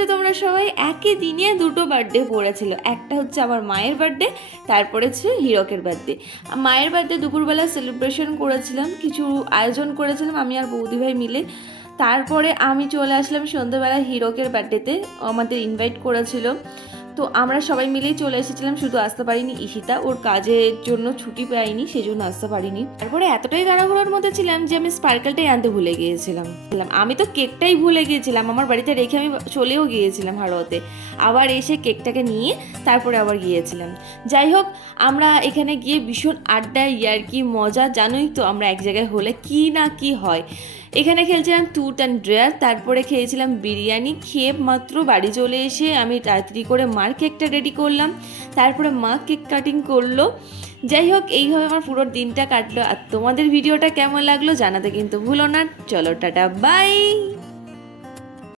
আছো তোমরা সবাই? একই দিনে দুটো বার্থডে পড়েছিল, একটা হচ্ছে আমার মায়ের বার্থডে, তারপরে ছিল হিরকের বার্থডে। মায়ের বার্থডে দুপুরবেলা সেলিব্রেশন করেছিলাম, কিছু আয়োজন করেছিলাম আমি আর বৌদিভাই মিলে। তারপরে আমি চলে আসলাম সন্ধ্যাবেলা হিরকের বার্থডেতে, আমাদের ইনভাইট করেছিল, তো আমরা সবাই মিলেই চলে এসেছিলাম। শুধু আসতে পারিনি ঈশিতা, ওর কাজের জন্য ছুটি পাইনি, সেজন্য আসতে পারিনি। তারপরে এতটাই তাড়াহুড়োর মধ্যে ছিলাম যে আমি স্পার্কেলটাই আনতে ভুলে গিয়েছিলাম। আমি তো কেকটাই ভুলে গিয়েছিলাম, আমার বাড়িতে রেখে আমি চলেও গিয়েছিলাম হারোতে। আবার এসে কেকটাকে নিয়ে তারপরে আবার গিয়েছিলাম। যাই হোক, আমরা এখানে গিয়ে ভীষণ আড্ডা, ইয়ার্কি, মজা, জানোই তো আমরা এক জায়গায় হলে কি না কি হয়। এখানে খেলছিলাম ট্রুথ অ্যান্ড ডেয়ার, তারপরে খেয়েছিলাম বিরিয়ানি। খেয়ে মাত্র বাড়ি চলে এসে আমি তাড়াতাড়ি করে মার কেকটা রেডি করলাম, তারপরে মা কেক কাটিং করলো। যাই হোক, এইভাবে আমার পুরো দিনটা কাটলো। আর তোমাদের ভিডিওটা কেমন লাগলো জানাতে কিন্তু ভুলো না। চলো টাটা, বাই।